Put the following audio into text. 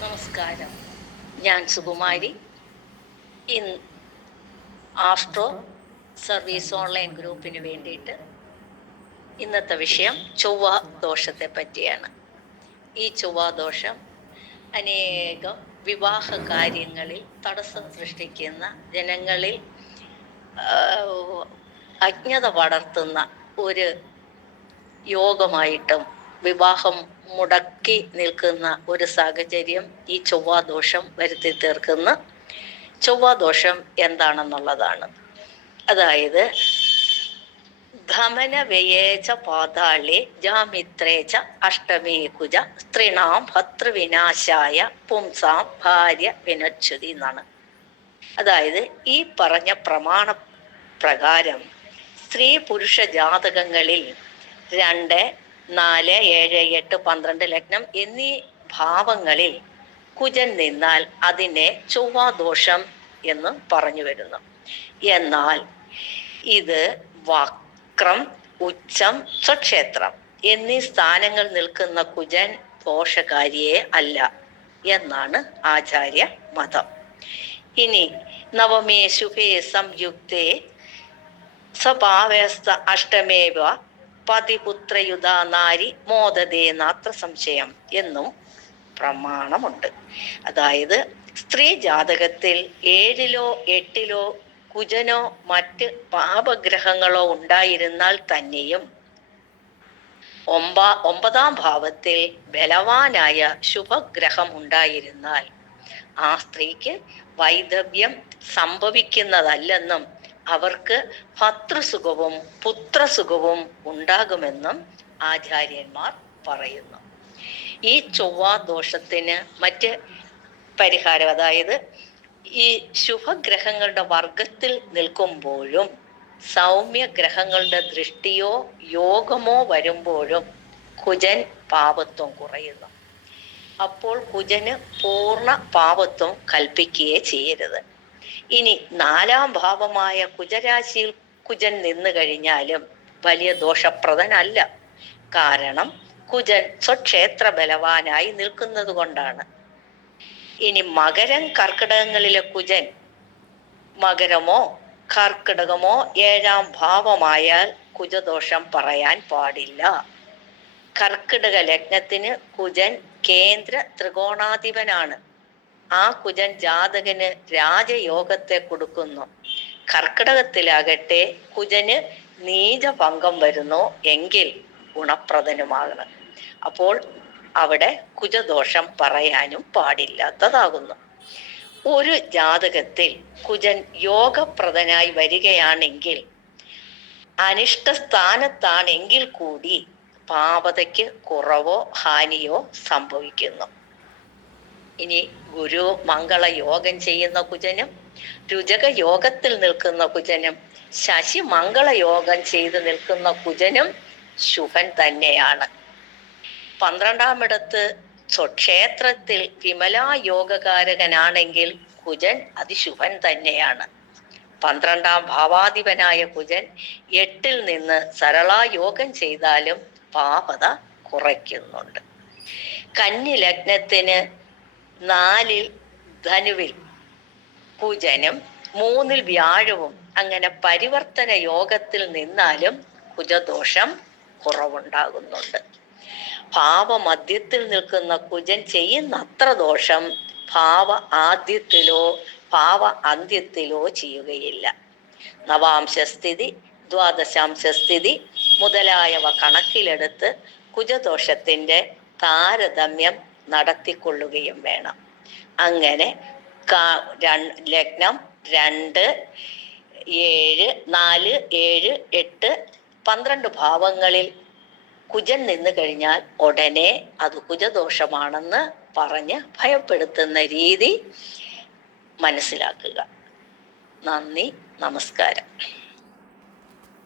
നമസ്കാരം. ഞാൻ സുകുമാരി. ഇന്ന് ആസ്ട്രോ സർവീസ് ഓൺലൈൻ ഗ്രൂപ്പിന് വേണ്ടിയിട്ട് ഇന്നത്തെ വിഷയം ചൊവ്വ ദോഷത്തെ പറ്റിയാണ്. ഈ ചൊവ്വ ദോഷം അനേകം വിവാഹ കാര്യങ്ങളിൽ തടസ്സം സൃഷ്ടിക്കുന്ന, ജനങ്ങളിൽ അജ്ഞത വളർത്തുന്ന ഒരു യോഗമായിട്ടും വിവാഹം മുടക്കി നിൽക്കുന്ന ഒരു സാഹചര്യം ഈ ചൊവ്വാദോഷം വരുത്തി തീർക്കുന്ന. ചൊവ്വാദോഷം എന്താണെന്നുള്ളതാണ്. അതായത് ധമന വ്യയേച പാതാളേ ജാമിത്രേച അഷ്ടമേ കുജ സ്ത്രീണാം ഭർതൃവിനാശായ പുംസാം ഭാര്യ വിനച്ഛുതി എന്നാണ്. അതായത് ഈ പറഞ്ഞ പ്രമാണ പ്രകാരം സ്ത്രീ പുരുഷ ജാതകങ്ങളിൽ 2, 4, 7, 8, 12 ലഗ്നം എന്നീ ഭാവങ്ങളിൽ കുജൻ നിന്നാൽ അതിനെ ചൊവ്വാദോഷം എന്ന് പറഞ്ഞു വരുന്നു. എന്നാൽ ഇത് വക്രം, ഉച്ചം, സ്വക്ഷേത്രം എന്നീ സ്ഥാനങ്ങൾ നിൽക്കുന്ന കുജൻ ദോഷകാരിയെ അല്ല എന്നാണ് ആചാര്യ മതം. ഇനി നവമേ ശുഭേ സംയുക്തേ സ്വഭാവസ്ഥ അഷ്ടമേവ പതിപുത്രയുധ നാരി മോദതേ നാത്ര സംശയം എന്നും പ്രമാണമുണ്ട്. അതായത് സ്ത്രീ ജാതകത്തിൽ 7-ലോ 8-ലോ കുജനോ മറ്റ് പാപഗ്രഹങ്ങളോ ഉണ്ടായിരുന്നാൽ തന്നെയും 9-ാം ഭാവത്തിൽ ബലവാനായ ശുഭഗ്രഹം ഉണ്ടായിരുന്നാൽ ആ സ്ത്രീക്ക് വൈധവ്യം സംഭവിക്കുന്നതല്ലെന്നും അവർക്ക് ഭർതൃസുഖവും പുത്രസുഖവും ഉണ്ടാകുമെന്നും ആചാര്യന്മാർ പറയുന്നു. ഈ ചൊവ്വാദോഷത്തിന് മറ്റ് പരിഹാരം, അതായത് ഈ ശുഭഗ്രഹങ്ങളുടെ വർഗത്തിൽ നിൽക്കുമ്പോഴും സൗമ്യഗ്രഹങ്ങളുടെ ദൃഷ്ടിയോ യോഗമോ വരുമ്പോഴും കുജൻ പാപത്വം കുറയുന്നു. അപ്പോൾ കുജന് പൂർണ്ണ പാപത്വം കൽപ്പിക്കുകയേ ചെയ്യരുത്. ഇനി 4-ാം ഭാവമായ കുജരാശിയിൽ കുജൻ നിന്നു കഴിഞ്ഞാലും വലിയ ദോഷപ്രദനല്ല. കാരണം കുജൻ സ്വക്ഷേത്ര ബലവാനായി നിൽക്കുന്നത് കൊണ്ടാണ്. ഇനി മകരം കർക്കിടകങ്ങളിലെ കുജൻ മകരമോ കർക്കിടകമോ 7-ാം ഭാവമായാൽ കുജദോഷം പറയാൻ പാടില്ല. കർക്കിടക ലഗ്നത്തിന് കുജൻ കേന്ദ്ര ത്രികോണാധിപനാണ്. ആ കുജൻ ജാതകന് രാജയോഗത്തെ കൊടുക്കുന്നു. കർക്കിടകത്തിലാകട്ടെ കുജന് നീചഭംഗം വരുന്നു എങ്കിൽ ഗുണപ്രദനുമാകണം. അപ്പോൾ അവിടെ കുജദോഷം പറയാനും പാടില്ലാത്തതാകുന്നു. ഒരു ജാതകത്തിൽ കുജൻ യോഗപ്രദനായി വരികയാണെങ്കിൽ അനിഷ്ട സ്ഥാനത്താണെങ്കിൽ കൂടി പാപതയ്ക്ക് കുറവോ ഹാനിയോ സംഭവിക്കുന്നു. ഇനി ഗുരു മംഗള യോഗം ചെയ്യുന്ന കുജനും രുചക യോഗത്തിൽ നിൽക്കുന്ന കുജനും ശശി മംഗള യോഗം ചെയ്ത് നിൽക്കുന്ന കുജനും ശുഭൻ തന്നെയാണ്. 12-ാം ഇടത്ത് സ്വക്ഷേത്രത്തിൽ വിമലാ യോഗകാരകനാണെങ്കിൽ കുജൻ അതിശുഭൻ തന്നെയാണ്. 12-ാം ഭാവാധിപനായ കുജൻ 8-ൽ നിന്ന് സരളായോഗം ചെയ്താലും പാപത കുറയ്ക്കുന്നുണ്ട്. കന്നി ലഗ്നത്തിന് 4-ൽ ധനുവിൽ കുജനും 3-ൽ വ്യാഴവും അങ്ങനെ പരിവർത്തന യോഗത്തിൽ നിന്നാലും കുജദോഷം കുറവുണ്ടാകുന്നുണ്ട്. ഭാവമധ്യത്തിൽ നിൽക്കുന്ന കുജൻ ചെയ്യുന്ന അത്ര ദോഷം ഭാവ ആദ്യത്തിലോ ഭാവ അന്ത്യത്തിലോ ചെയ്യുകയില്ല. നവാംശസ്ഥിതി, ദ്വാദശാംശസ്ഥിതി മുതലായവ കണക്കിലെടുത്ത് കുജദോഷത്തിന്റെ താരതമ്യം നടത്തിക്കൊള്ളുകയും വേണം. അങ്ങനെ ലഗ്നം 2, 7, 4, 7, 8, 12 ഭാവങ്ങളിൽ കുജൻ നിന്ന് കഴിഞ്ഞാൽ ഉടനെ അത് കുജദോഷമാണെന്ന് പറഞ്ഞ് ഭയപ്പെടുത്തുന്ന രീതി മനസ്സിലാക്കുക. നന്ദി, നമസ്കാരം.